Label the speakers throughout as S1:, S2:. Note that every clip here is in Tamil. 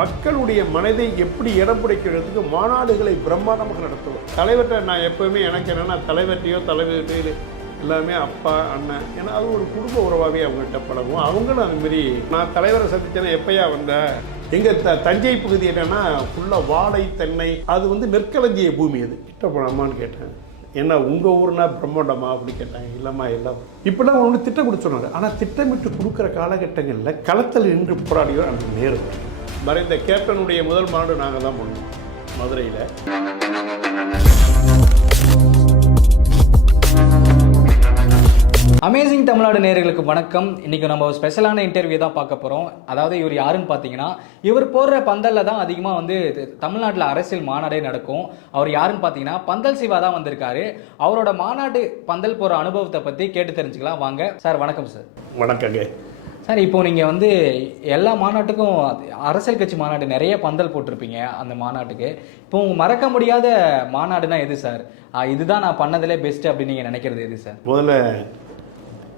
S1: மக்களுடைய மனதை எப்படி இடம் பிடிக்கிறதுக்கு மாநாடுகளை பிரம்மாண்டமாக நடத்துவோம். தலைவர்கிட்ட நான் எப்பவுமே எனக்கு என்னன்னா தலைவர்கிட்டயோ தலைவர்கிட்டயோ எல்லாமே அப்பா அண்ணன் ஏன்னா அது ஒரு குடும்ப உறவாகவே அவங்ககிட்ட பழகும் அவங்களும் அதுமாரி நான் தலைவரை சந்திச்சேன்னா எப்பயா வந்த எங்கள் த தஞ்சை பகுதி என்னென்னா ஃபுல்லாக வாழை தென்னை அது வந்து நெற்களஞ்சிய பூமி அது. கிட்ட போலாமான்னு கேட்டேன். என்ன உங்கள் ஊர்னா பிரம்மாண்டமா அப்படி கேட்டாங்க. இல்லைம்மா எல்லாம் இப்படிலாம் ஒன்று திட்டம் கொடுத்து சொன்னாங்க ஆனால் திட்டமிட்டு கொடுக்குற காலகட்டங்களில் களத்தில் நின்று போராடியோ அந்த நேரம் மறைந்த கேப்டனுடைய முதல் மாநாடு நாங்கள் தான் பண்ணோம் மதுரையில்.
S2: அமேசிங் தமிழ்நாடு நேயர்களுக்கு வணக்கம். இன்னைக்கு நம்ம ஒரு ஸ்பெஷலான இன்டர்வியூ தான் பார்க்க போகிறோம் அதாவது இவர் யாருன்னு பார்த்தீங்கன்னா இவர் போடுற பந்தலில் தான் அதிகமாக வந்து தமிழ்நாட்டில் அரசியல் மாநாடே நடக்கும். அவர் யாருன்னு பார்த்தீங்கன்னா பந்தல் சிவா தான் வந்திருக்காரு. அவரோட மாநாடு பந்தல் போகிற அனுபவத்தை பற்றி கேட்டு தெரிஞ்சுக்கலாம். வாங்க சார் வணக்கம் சார்.
S1: வணக்கங்க.
S2: சார் இப்போ நீங்கள் வந்து எல்லா மாநாட்டுக்கும் அரசியல் கட்சி மாநாடு நிறைய பந்தல் போட்டிருப்பீங்க அந்த மாநாட்டுக்கு. இப்போ உங்க மறக்க முடியாத மாநாடுனா எது சார்? இதுதான் நான் பண்ணதிலே பெஸ்ட் அப்படின்னு நீங்கள் நினைக்கிறது எது சார்?
S1: முதல்ல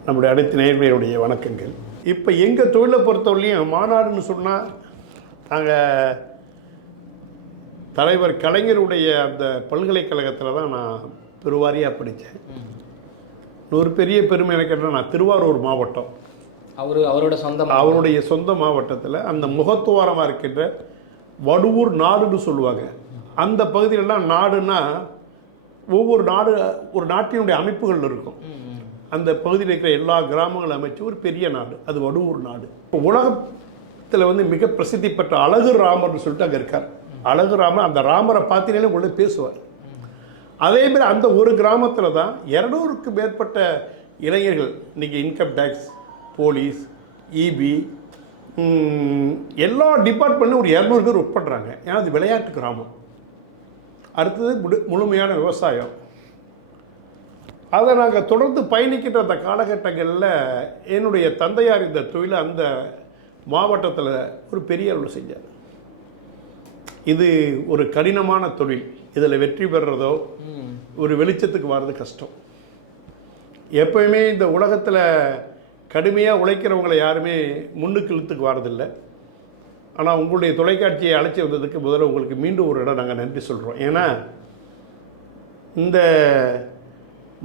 S1: நம்முடைய அனைத்து நேர்மையுடைய வணக்கங்கள். இப்போ எங்கள் தொழிலை பொறுத்தவரையிலையும் மாநாடுன்னு சொன்னால் நாங்கள் தலைவர் கலைஞருடைய அந்த பல்கலைக்கழகத்தில் தான் நான் பெருவாரியாக படித்தேன் ஒரு பெரிய பெருமை எனக்கு நான் திருவாரூர் மாவட்டம்.
S2: அவரு அவரோட சொந்த
S1: அவருடைய சொந்த மாவட்டத்தில் அந்த முகத்துவாரமாக இருக்கின்ற வடுவூர் நாடுன்னு சொல்லுவாங்க. அந்த பகுதியிலலாம் நாடுனா ஒவ்வொரு நாடு ஒரு நாட்டினுடைய அமைப்புகள் இருக்கும். அந்த பகுதியில் இருக்கிற எல்லா கிராமங்களும் அமைச்சு ஒரு பெரிய நாடு அது வடுவூர் நாடு. உலகத்தில் வந்து மிக பிரசித்தி பெற்ற அழகு ராமர்னு சொல்லிட்டு அங்கே இருக்கார். அழகு ராமர் அந்த ராமரை பார்த்தீங்கன்னா உள்ள பேசுவார். அதே மாதிரி அந்த ஒரு கிராமத்தில் தான் இரநூறுக்கு மேற்பட்ட இளைஞர்கள் இன்னைக்கு இன்கம் டேக்ஸ் போலீஸ் இபி எல்லா டிபார்ட்மெண்ட்டும் ஒரு இரநூறு பேர் ஒர்க் பண்ணுறாங்க ஏன்னா அது விளையாட்டு கிராமம். அடுத்தது முழு முழுமையான விவசாயம். அதை நாங்கள் தொடர்ந்து பயணிக்கின்ற அந்த காலகட்டங்களில் என்னுடைய தந்தையார் இந்த தொழிலை அந்த மாவட்டத்தில் ஒரு பெரிய அளவில் செஞ்சார். இது ஒரு கடினமான தொழில். இதில் வெற்றி பெறுறதோ ஒரு வெளிச்சத்துக்கு வர்றது கஷ்டம். எப்பயுமே இந்த உலகத்தில் கடுமையாக உழைக்கிறவங்களை யாருமே முன்னுக்கு இழுத்துக்கு வரதில்லை. ஆனால் உங்களுடைய தொலைக்காட்சியை அழைச்சி வந்ததுக்கு முதல்ல உங்களுக்கு மீண்டும் ஒரு இடம் நாங்கள் நன்றி சொல்கிறோம் ஏன்னா இந்த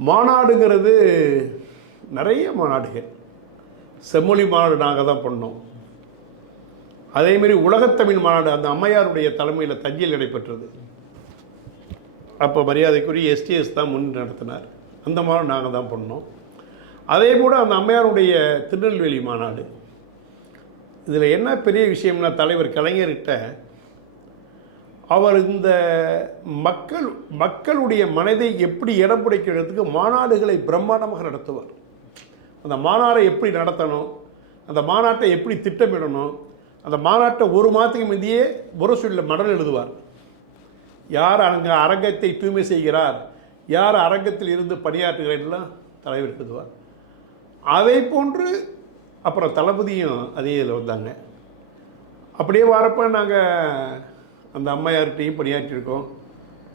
S1: மாநாடுங்கிறது நிறைய மாநாடுகள். செம்மொழி மாநாடு நாங்கள் தான் பண்ணோம். அதேமாரி உலகத்தமிழ் மாநாடு அந்த அம்மையாருடைய தலைமையில் தஞ்சையில் நடைபெற்றது. அப்போ மரியாதைக்குரிய எஸ்டிஎஸ் தான் முன் நடத்தினார். அந்த மாநாடு நாங்கள் தான் பண்ணோம். அதே போல் அந்த அம்மையாருடைய திருநெல்வேலி மாநாடு. இதில் என்ன பெரிய விஷயம்னா தலைவர் கலைஞர்கிட்ட அவர் இந்த மக்கள் மக்களுடைய மனதை எப்படி இடம் பிடிக்கிறதுக்கு மாநாடுகளை பிரம்மாண்டமாக நடத்துவார். அந்த மாநாடை எப்படி நடத்தணும் அந்த மாநாட்டை எப்படி திட்டமிடணும் அந்த மாநாட்டை ஒரு மாதத்துக்கு முந்தையே முரசொலியில் மடல் எழுதுவார். யார் அங்கே அரங்கத்தை தூய்மை செய்கிறார் யார் அரங்கத்தில் இருந்து பணியாற்றுகிறேன்லாம் தலைவர் எழுதுவார். அதை போன்று அப்புறம் தளபதியும் அதே இதில் வந்தாங்க. அப்படியே வரப்போ நாங்கள் அந்த அம்மையார்கிட்டையும் பணியாற்றியிருக்கோம்.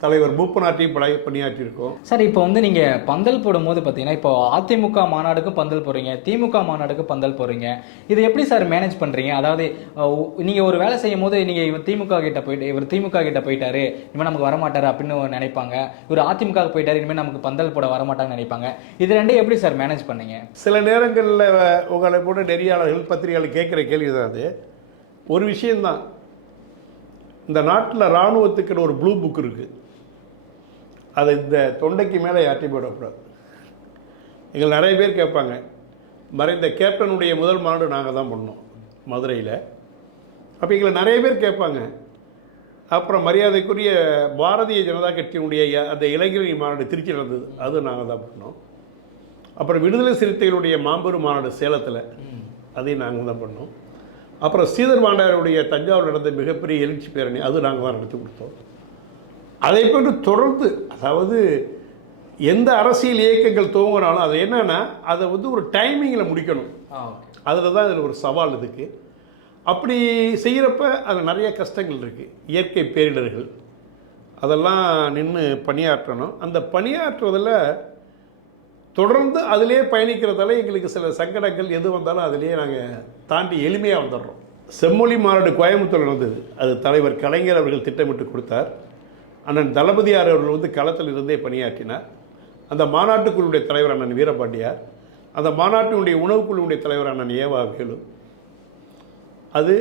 S1: தலைவர் மூப்பனார்ட்டையும் படைய பணியாற்றியிருக்கோம்.
S2: சார் இப்போ வந்து நீங்க பந்தல் போடும்போது பார்த்தீங்கன்னா இப்போ அதிமுக மாநாடுக்கும் பந்தல் போடுறீங்க திமுக மாநாடுக்கு பந்தல் போடுறீங்க. இதை எப்படி சார் மேனேஜ் பண்றீங்க? அதாவது அஹ், உ- நீங்க ஒரு வேலை செய்யும் போது நீங்க இவர் திமுக கிட்ட போயிட்டு இவர் திமுக கிட்ட போயிட்டாரு இனிமேல் நமக்கு வரமாட்டாரு அப்படின்னு நினைப்பாங்க. இவர் அதிமுக போயிட்டாரு இனிமேல் நமக்கு பந்தல் போட வரமாட்டாங்கன்னு நினைப்பாங்க. இது ரெண்டையும் எப்படி சார் மேனேஜ் பண்ணீங்க?
S1: சில நேரங்களில் உங்களை போன்ற நெறியாளர்கள் பத்திரிகையாளர் கேட்குற கேள்வி தான் அது. ஒரு விஷயந்தான் இந்த நாட்டில் இராணுவத்துக்குன்னு ஒரு ப்ளூ புக் இருக்குது அதை இந்த தொண்டைக்கு மேலே யார்ட்டையும் போடக்கூடாது. எங்கள் நிறைய பேர் கேட்பாங்க மறைந்த கேப்டனுடைய முதல் மாநாடு நாங்கள் தான் பண்ணோம் மதுரையில். அப்போ எங்களை நிறைய பேர் கேட்பாங்க அப்புறம் மரியாதைக்குரிய பாரதிய ஜனதா கட்சியினுடைய அந்த இளைஞரணி மாநாடு திருச்சி நடந்தது அது நாங்கள் தான் பண்ணோம். அப்புறம் விடுதலை சிறுத்தைகளுடைய மாம்பெரும் மாநாடு சேலத்தில் அதையும் நாங்கள் தான் பண்ணோம். அப்புறம் ஸ்ரீதர் மாண்டாருடைய தஞ்சாவூர் நடந்த மிகப்பெரிய எழுச்சி பேரணி அது நாங்கள் தான் நடத்தி கொடுத்தோம். அதை கொண்டு தொடர்ந்து அதாவது எந்த அரசியல் இயக்கங்கள் துவங்கினாலும் அது என்னன்னா அதை வந்து ஒரு டைமிங்கில் முடிக்கணும். அதில் தான் இதில் ஒரு சவால் இதுக்கு அப்படி செய்கிறப்ப அது நிறைய கஷ்டங்கள் இருக்குது இயற்கை பேரிடர்கள். அதெல்லாம் நின்று பணியாற்றணும். அந்த பணியாற்றுறதில் தொடர்ந்து அதிலே பயணிக்கிறதால எங்களுக்கு சில சங்கடங்கள் எது வந்தாலும் அதிலே நாங்கள் தாண்டி எளிமையாக வந்துடுறோம். செம்மொழி மாநாடு கோயம்புத்தூர் நடந்தது. அது தலைவர் கலைஞர் அவர்கள் திட்டமிட்டு கொடுத்தார். அண்ணன் தளபதியார் அவர்கள் வந்து களத்தில் இருந்தே பணியாற்றினார். அந்த மாநாட்டுக்குழுடைய தலைவர் அண்ணன் வீரபாண்டியார் அந்த மாநாட்டினுடைய உணவுக்குழுவுடைய தலைவர் அண்ணன் ஏவா வேலு அது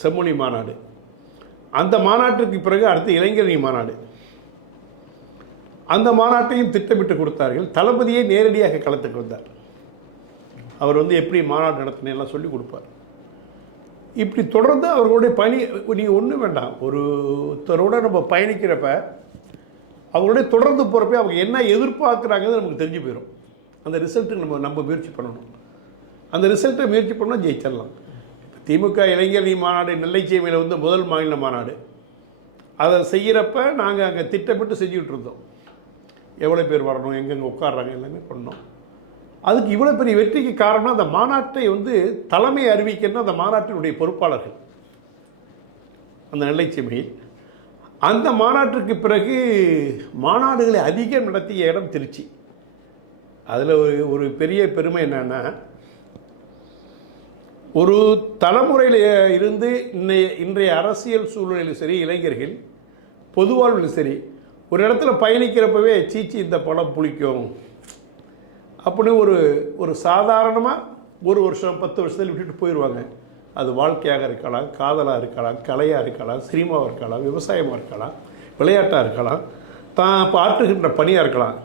S1: செம்மொழி மாநாடு. அந்த மாநாட்டிற்கு பிறகு அடுத்து இளைஞரணி மாநாடு. அந்த மாநாட்டையும் திட்டமிட்டு கொடுத்தார்கள். தளபதியே நேரடியாக களத்துக்கு வந்தார். அவர் வந்து எப்படி மாநாடு நடத்தினேன் சொல்லி கொடுப்பார். இப்படி தொடர்ந்து அவர்களுடைய பணி நீங்கள் ஒன்றும் வேண்டாம். ஒருத்தரோட நம்ம பயணிக்கிறப்ப அவங்களுடைய தொடர்ந்து போகிறப்ப அவங்க என்ன எதிர்பார்க்குறாங்கிறது நமக்கு தெரிஞ்சு போயிடும் அந்த ரிசல்ட்டுக்கு நம்ம நம்ம முயற்சி பண்ணணும். அந்த ரிசல்ட்டை முயற்சி பண்ணால் ஜெயிச்சிடலாம். திமுக இளைஞரணி மாநாடு நெல்லைச்சேமியில் வந்து முதல் மாநில மாநாடு. அதை செய்கிறப்ப நாங்கள் அங்கே திட்டமிட்டு செஞ்சுக்கிட்டு இருந்தோம். எவ்வளோ பேர் வரணும் எங்கெங்கே உட்கார்றாங்க எல்லாமே பண்ணோம். அதுக்கு இவ்வளோ பெரிய வெற்றிக்கு காரணம் அந்த மாநாட்டை வந்து தலைமை அறிவிக்கணும் அந்த மாநாட்டினுடைய பொறுப்பாளர்கள். அந்த நெல்லைச்சேமையில் அந்த மாநாட்டிற்கு பிறகு மாநாடுகளை அதிகம் நடத்திய இடம் திருச்சி. அதில் ஒரு ஒரு பெரிய பெருமை என்னென்னா ஒரு தலைமுறையில் இருந்து இன்னைய இன்றைய அரசியல் சூழ்நிலையிலும் சரி இளைஞர்கள் பொதுவாழ்விலும் சரி ஒரு இடத்துல பயணிக்கிறப்பவே சீச்சி இந்த படம் புளிக்கும். அப்படின்னு ஒரு ஒரு சாதாரணமாக ஒரு வருஷம் பத்து வருஷத்தில் விட்டுட்டு போயிடுவாங்க அது வாழ்க்கையாக இருக்கலாம் காதலாக இருக்கலாம் கலையாக இருக்கலாம் சினிமாவாக இருக்கலாம் விவசாயமாக இருக்கலாம் விளையாட்டாக இருக்கலாம் தான் பாட்டுகின்ற பணியாக இருக்கலாம்.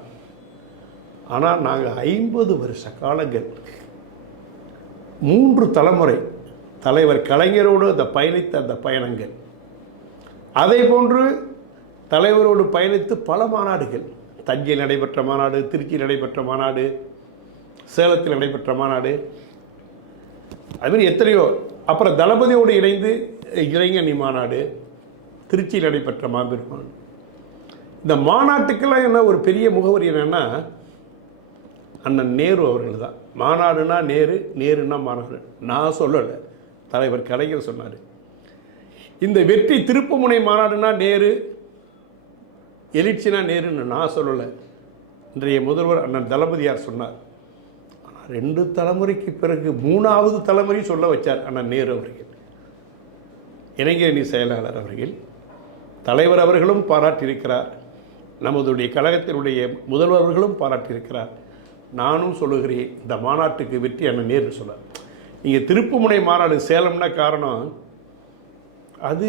S1: ஆனால் நாங்கள் ஐம்பது வருஷ காலங்கள் மூன்று தலைமுறை தலைவர் கலைஞரோடு அந்த பயணித்த அந்த பயணங்கள். அதே போன்று தலைவரோடு பயணித்து பல மாநாடுகள். தஞ்சையில் நடைபெற்ற மாநாடு திருச்சியில் நடைபெற்ற மாநாடு சேலத்தில் நடைபெற்ற மாநாடு. அதுமாரி எத்தனையோ. அப்புறம் தளபதியோடு இணைந்து இளைஞனி மாநாடு திருச்சியில் நடைபெற்ற மாபெரும் இந்த மாநாட்டுக்கெல்லாம் என்ன ஒரு பெரிய முகவரி என்னென்னா அண்ணன் நேரு அவர்கள் தான். மாநாடுனா நேரு நேருன்னா மாநாடு நான் சொல்லலை. தலைவர் கலைஞர் சொன்னார். இந்த வெற்றி திருப்புமுனை மாநாடுனா நேரு எழுச்சினா நேருன்னு நான் சொல்லலை. இன்றைய முதல்வர் அண்ணன் தளபதியார் சொன்னார். ஆனால் ரெண்டு தலைமுறைக்கு பிறகு மூணாவது தலைமுறை சொல்ல வச்சார் அண்ணன் நேரு அவர்கள். இளைஞரணி செயலாளர் அவர்கள் தலைவர் அவர்களும் பாராட்டியிருக்கிறார். நமதுடைய கழகத்தினுடைய முதல்வர் அவர்களும் பாராட்டியிருக்கிறார். நானும் சொல்லுகிறேன் இந்த மாநாட்டுக்கு வெற்றி அண்ணன் நேரு சொன்னார். நீங்கள் திருப்புமுனை மாநாடு சேலம்னா காரணம் அது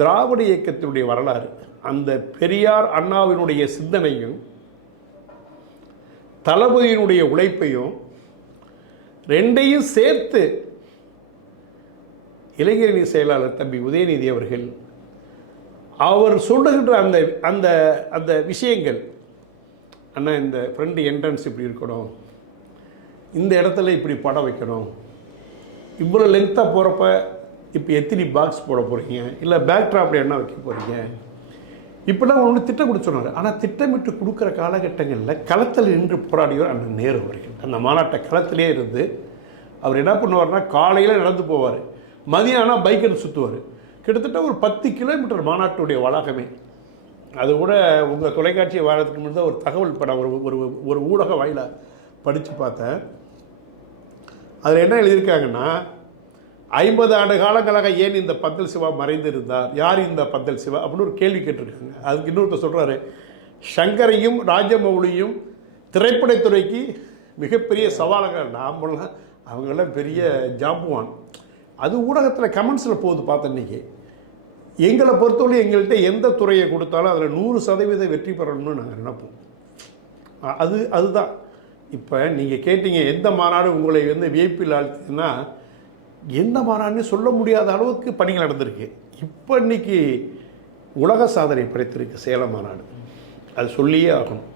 S1: திராவிட இயக்கத்தினுடைய வரலாறு. அந்த பெரியார் அண்ணாவினுடைய சிந்தனையும் தளபதியினுடைய உழைப்பையும் ரெண்டையும் சேர்த்து இளைஞரணி செயலாளர் தம்பி உதயநிதி அவர்கள் அவர் சொல்லுகின்ற அந்த அந்த அந்த விஷயங்கள் அண்ணா இந்த ஃப்ரெண்டு என்ட்ரன்ஸ் இப்படி இருக்கணும் இந்த இடத்துல இப்படி படம் வைக்கணும் இவ்வளோ லென்த்தாக போகிறப்ப இப்போ எத்தனி பாக்ஸ் போட போகிறீங்க இல்லை பேக் ட்ராப்பில் என்ன வைக்க போகிறீங்க இப்படிலாம் ஒன்று திட்டம் கொடுத்து சொன்னார் ஆனால் திட்டமிட்டு கொடுக்குற காலகட்டங்களில் களத்தில் நின்று போராடியவர் அந்த நேரு அவர்கள். அந்த மாநாட்டை களத்திலே இருந்து அவர் என்ன பண்ணுவார்னா காலையில் நடந்து போவார். மதியம் ஆனால் பைக் எடுத்து சுற்றுவார் கிட்டத்தட்ட ஒரு பத்து கிலோமீட்டர் மாநாட்டுடைய வளாகமே. அது கூட உங்கள் தொலைக்காட்சி வாரத்துக்கு முன்னாடி ஒரு தகவல் படம் ஒரு ஒரு ஒரு ஊடக வாயிலாக படித்து பார்த்தேன். அதில் என்ன எழுதியிருக்காங்கன்னா ஐம்பது ஆண்டு காலங்களாக ஏன் இந்த பந்தல் சிவா மறைந்திருந்தார்? யார் இந்த பந்தல் சிவா? அப்படின்னு ஒரு கேள்வி கேட்டிருக்காங்க. அதுக்கு இன்னொருத்தர் சொல்கிறாரு சங்கரையும் ராஜமௌலியும் திரைப்படத்துறைக்கு மிகப்பெரிய சவாலாக நாமெல்லாம் அவங்களாம் பெரிய ஜாம்புவான். அது ஊடகத்தில் கமெண்ட்ஸில் போகுது பார்த்தன்னைக்கு எங்களை பொறுத்தவரை எங்கள்கிட்ட எந்த துறையை கொடுத்தாலும் அதில் நூறு சதவீத வெற்றி பெறணும்னு நாங்கள் நினைப்போம். அது அதுதான். இப்போ நீங்கள் கேட்டீங்க எந்த மாநாடு உங்களை வந்து வியப்பில் ஆழ்த்துதுன்னா எந்த மாநாடுன்னு சொல்ல முடியாத அளவுக்கு பணிகள் நடந்திருக்கு. இப்போ இன்னைக்கு உலக சாதனை படைத்திருக்கு சேலம் மாநாடு. அது சொல்லியே ஆகணும்.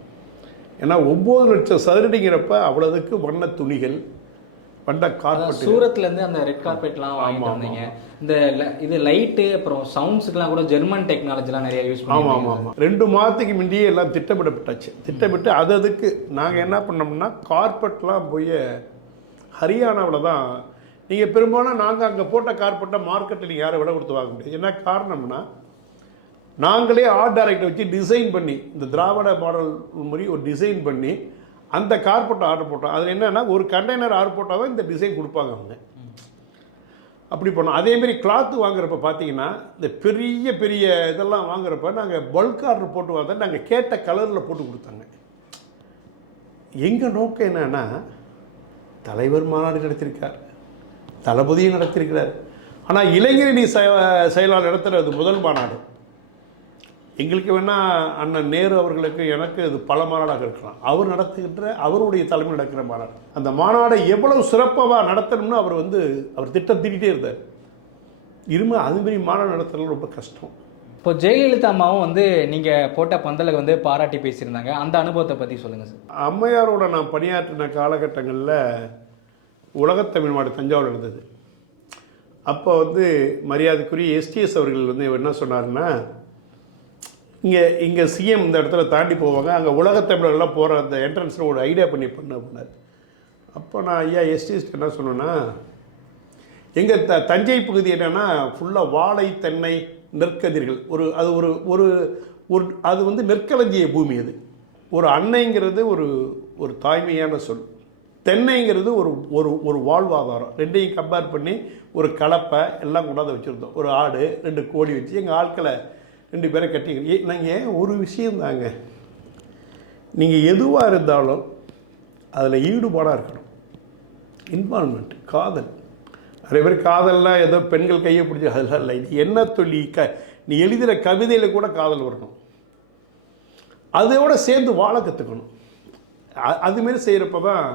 S1: ஏன்னா ஒம்பது லட்சம் சதுரடிங்கிறப்ப அவ்வளவுக்கு வண்ண துணிகள் வண்ண கார்பெட்
S2: சூரத்ல இருந்து அந்த ரெட் கார்பெட்லாம் வாங்கிட்டு வந்தீங்க. இந்த இது லைட்டு அப்புறம் சவுண்ட்ஸ்க்குலாம் கூட ஜெர்மன் டெக்னாலஜிலாம் நிறைய யூஸ்
S1: ஆமாம் ஆமாம் ஆமாம் ரெண்டு மாதத்துக்கு முந்தையே எல்லாம் திட்டமிடப்பட்டாச்சு. திட்டமிட்டு அது அதுக்கு நாங்கள் என்ன பண்ணோம்னா கார்பெட்லாம் போய் ஹரியானாவில் தான் நீங்கள் பெரும்பாலும் நாங்கள் அங்கே போட்ட கார்பெட்டை மார்க்கெட்டில் நீங்கள் யாரை விட கொடுத்து வாங்க முடியாது. என்ன காரணம்னா நாங்களே ஆர்ட் டைரக்டர் வச்சு டிசைன் பண்ணி இந்த திராவிட மாடல் மாதிரி ஒரு டிசைன் பண்ணி அந்த கார்பெட்டை ஆர்டர் போட்டோம். அதில் என்னென்னா ஒரு கண்டெய்னர் ஆர்டர் போட்டால் தான் இந்த டிசைன் கொடுப்பாங்க அவங்க. அப்படி பண்ணோம். அதேமாரி கிளாத்து வாங்குறப்ப பார்த்தீங்கன்னா இந்த பெரிய பெரிய இதெல்லாம் வாங்குறப்ப நாங்கள் பல்க் ஆர்டர் போட்டு வந்தால் நாங்கள் கேட்ட கலரில் போட்டு கொடுத்தாங்க. எங்கள் நோக்கம் என்னென்னா தலைவர் மாநாடு நடத்தியிருக்கார் தளபதியும் நடத்தியிருக்கிறார். ஆனால் இளைஞரணி செ- செயலாளர் நடத்துகிறது முதல் மாநாடு. எங்களுக்கு வேணால் அண்ணன் நேரு அவர்களுக்கு எனக்கு இது பல மாநாடாக இருக்கலாம். அவர் நடத்துகின்ற அவருடைய தலைமையில் நடக்கிற மாநாடு. அந்த மாநாடை எவ்வளவு சிறப்பாக நடத்தணும்னு அவர் வந்து அவர் திட்டம் தீட்டிகிட்டே இருந்தார். இருமை அதுமாரி மாநாடு நடத்துறது ரொம்ப கஷ்டம்.
S2: இப்போ ஜெயலலிதா அம்மாவும் வந்து நீங்க போட்ட பந்தலுக்கு வந்து பாராட்டி பேசியிருந்தாங்க. அந்த அனுபவத்தை பத்தி சொல்லுங்க சார்.
S1: அம்மையாரோட நான் பணியாற்றின காலகட்டங்களில் உலகத்தமிழ் மாடு தஞ்சாவூர் இருந்தது அப்போ வந்து மரியாதைக்குரிய எஸ்டிஎஸ் அவர்கள் வந்து என்ன சொன்னாருன்னா இங்கே இங்கே சிஎம் இந்த இடத்துல தாண்டி போவாங்க அங்கே உலகத்தமிழர்கள்லாம் போகிற அந்த என்ட்ரன்ஸில் ஒரு ஐடியா பண்ணி பண்ண அப்படின்னாரு. அப்போ நான் ஐயா எஸ்டிஎஸ் என்ன சொன்னேன்னா எங்கள் த தஞ்சை பகுதி என்னென்னா ஃபுல்லாக வாழை தென்னை நெற்கதிர்கள். ஒரு அது ஒரு ஒரு ஒரு அது வந்து நெற்களஞ்சிய பூமி அது. ஒரு அன்னைங்கிறது ஒரு ஒரு தாய்மையான சொல். தென்னைங்கிறது ஒரு ஒரு ஒரு வாழ்வாதாரம். ரெண்டையும் கம்பேர் பண்ணி ஒரு கலப்பை எல்லாம் கொண்டாந்து வச்சுருந்தோம். ஒரு ஆடு ரெண்டு கோழி வச்சு எங்கள் ஆட்களை ரெண்டு பேரை கட்டி நாங்கள் ஏன் ஒரு விஷயம் தாங்க? நீங்கள் எதுவாக இருந்தாலும் அதில் ஈடுபாடாக இருக்கணும். இன்வால்மெண்ட் காதல். நிறைய பேர் காதல்லாம் ஏதோ பெண்கள் கையை பிடிச்சி அதெல்லாம் இல்லை. இது என்ன சொல்லி க நீ எழுதுகிற கவிதையில் கூட காதல் வரணும். அதோட சேர்ந்து வாழ கற்றுக்கணும் அதுமாரி செய்கிறப்ப தான்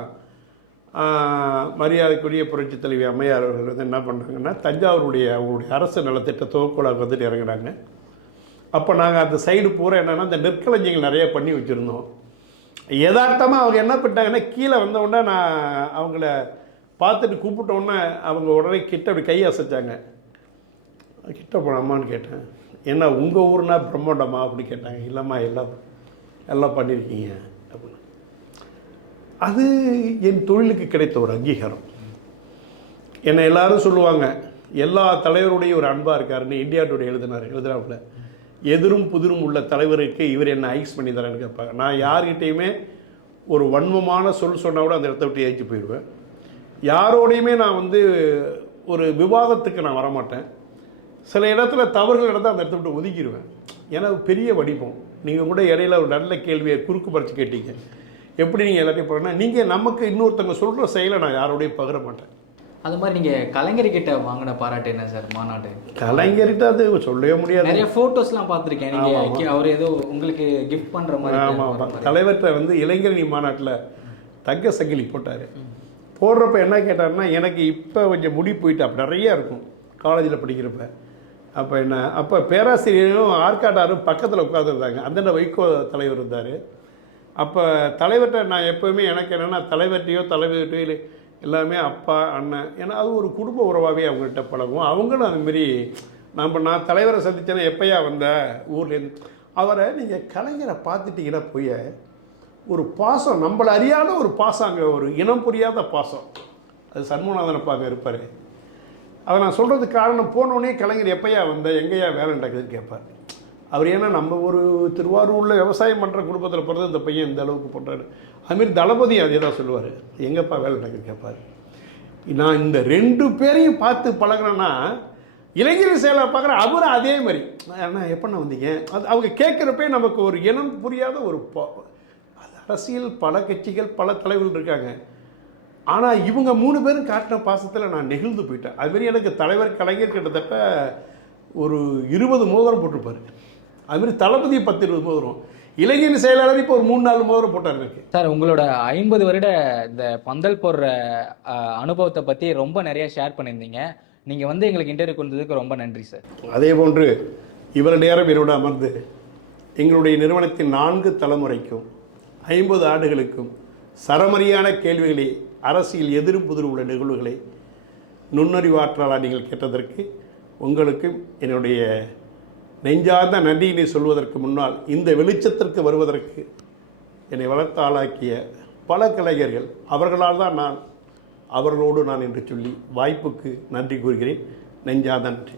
S1: மரியாதைக்குரிய புரட்சித் தலைவி அம்மையார் அவர்கள் வந்து என்ன பண்ணுறாங்கன்னா தஞ்சாவூருடைய அவங்களுடைய அரசு நலத்திட்ட துவக்குழாக்கு வந்துட்டு இறங்குறாங்க அப்போ நாங்கள் அந்த சைடு பூரா என்னென்னா இந்த நெற்களஞ்சிகள் நிறைய பண்ணி வச்சுருந்தோம். யதார்த்தமாக அவங்க என்ன பண்ணிட்டாங்கன்னா கீழே வந்தவுடனே நான் அவங்கள பார்த்துட்டு கூப்பிட்டோன்னே அவங்க உடனே கிட்ட அப்படி கை அசைச்சாங்க. கிட்ட போனாமான்னு கேட்டேன். என்ன உங்கள் ஊர்னா பிரம்மாண்டமா? அப்படி கேட்டாங்க. இல்லைம்மா எல்லாம் எல்லாம் பண்ணியிருக்கீங்க அது என் தொழிலுக்கு கிடைத்த ஒரு அங்கீகாரம். என்னை எல்லாரும் சொல்லுவாங்க எல்லா தலைவருடைய ஒரு அன்பாக இருக்காருன்னு இந்தியா டுடே எழுதினார் எழுதுறாப்புல எதிரும் புதிரும் உள்ள தலைவருக்கு இவர் என்ன ஐஸ் பண்ணி தரேன்னு கேட்பாங்க. நான் யார்கிட்டயுமே ஒரு வன்மமான சொல் சொன்னால் கூட அந்த இடத்த விட்டு ஏற்றி போயிடுவேன். யாரோடையுமே நான் வந்து ஒரு விவாதத்துக்கு நான் வரமாட்டேன். சில இடத்துல தவறுகள் நடந்தால் அந்த இடத்த விட்டு ஒதுக்கிடுவேன். ஏன்னா பெரிய வடிவம். நீங்கள் கூட இடையில ஒரு நல்ல கேள்வியை குறுக்கு பறித்து கேட்டீங்க. எப்படி நீங்கள் எல்லாத்தையும் போகிறேன்னா நீங்கள் நமக்கு இன்னொருத்தவங்க சொல்கிற செயலை நான் யாரோடையும் பகிர மாட்டேன்.
S2: அது மாதிரி நீங்க கலைஞர்கிட்ட வாங்கின பாராட்டு என்ன சார் மாநாடு?
S1: கலைஞர்கிட்ட அது சொல்லவே முடியாது.
S2: நிறைய போட்டோஸ்லாம் பார்த்திருக்கேன். நீங்க
S1: ஆமா, ஆமா.
S2: அவர் ஏதோ உங்களுக்கு கிஃப்ட் பண்ற மாதிரி
S1: ஆமாம். தலைவர்கிட்ட வந்து இளைஞரணி மாநாட்டில் தங்க சங்கிலி போட்டார். போடுறப்ப என்ன கேட்டாருன்னா எனக்கு இப்போ கொஞ்சம் முடி போயிட்டு அப்போ நிறைய இருக்கும். காலேஜில் படிக்கிறப்ப. அப்போ என்ன அப்போ பேராசிரியரும் ஆற்காட்டாரும் பக்கத்தில் உட்காந்துருந்தாங்க அந்த வைகோ தலைவர் இருந்தார். அப்போ தலைவர்கிட்ட நான் எப்போவுமே எனக்கு என்னென்னா தலைவர்கிட்டையோ தலைவர்கிட்டயோ இல்லை எல்லாமே அப்பா அண்ணன் ஏன்னா அது ஒரு குடும்ப உறவாகவே அவங்கள்ட்ட பழகும். அவங்களும் அதுமாரி நம்ம நான் தலைவரை சந்தித்தேன்னா எப்பயா வந்த ஊர்லேருந்து அவரை நீங்கள் கலைஞரை பார்த்துட்டீங்கன்னா போய் ஒரு பாசம் நம்மளை அறியாத ஒரு பாசம் அங்கே ஒரு இனம் புரியாத பாசம். அது சண்முகநாதன் அப்பா அங்கே இருப்பார். அதை நான் சொல்கிறதுக்கு காரணம் போனோடனே கலைஞர் எப்பயா வந்த எங்கேயா வேலை நடக்குதுன்னு கேட்பார். அவர் ஏன்னா நம்ம ஒரு திருவாரூரில் விவசாயம் பண்ணுற குடும்பத்தில் பிறந்த இந்த பையன் இந்த அளவுக்கு பண்ணுறாரு அதுமாரி தளபதி அதே தான் சொல்லுவார். எங்கப்பா வேலை நடக்குதுன்னு கேட்பார் நான் இந்த ரெண்டு பேரையும் பார்த்து பழகுறேன்னா இளைஞர் செயலை பார்க்குறேன் அவரும் அதே மாதிரி. அண்ணா எப்பண்ணா வந்தீங்க? அது அவங்க கேட்குறப்பே நமக்கு ஒரு இனம் புரியாத ஒரு அரசியல் பல கட்சிகள் பல தலைவர்கள் இருக்காங்க. ஆனால் இவங்க மூணு பேரும் காட்டின பாசத்தில் நான் நெகிழ்ந்து போயிட்டேன். அதுமாரி எனக்கு தலைவர் கலைஞர் கிட்டத்தட்ட ஒரு இருபது மோதிரம் போட்டிருப்பாரு. அதுமாரி தளபதி பத்து இருபது மோதிரம் இளைஞர் செயலாளர் இப்போ ஒரு மூணு நாலு மோதிரம் போட்டார் எனக்கு
S2: சார் உங்களோட ஐம்பது வருட இந்த பந்தல் போடுற அனுபவத்தை பத்தி ரொம்ப நிறைய ஷேர் பண்ணியிருந்தீங்க. நீங்க வந்து எங்களுக்கு இன்டர்வியூ கொடுத்ததுக்கு ரொம்ப நன்றி சார்.
S1: அதே போன்று இவர் நேரம் என்னோடு அமர்ந்து எங்களுடைய நிறுவனத்தின் நான்கு தலைமுறைக்கும் ஐம்பது ஆண்டுகளுக்கும் சரமரியான கேள்விகளை அரசியல் எதிரும் உள்ள நிகழ்வுகளை நுண்ணறிவாற்றலாக நீங்கள் கேட்டதற்கு உங்களுக்கும் என்னுடைய நெஞ்சார்ந்த நன்றியினை சொல்வதற்கு முன்னால் இந்த வெளிச்சத்திற்கு வருவதற்கு என்னை வளர்த்து ஆளாக்கிய பல கலைஞர்கள் அவர்களால் தான் நான் அவர்களோடு நான் என்று சொல்லி வாய்ப்புக்கு நன்றி கூறுகிறேன். நெஞ்சாத நன்றி.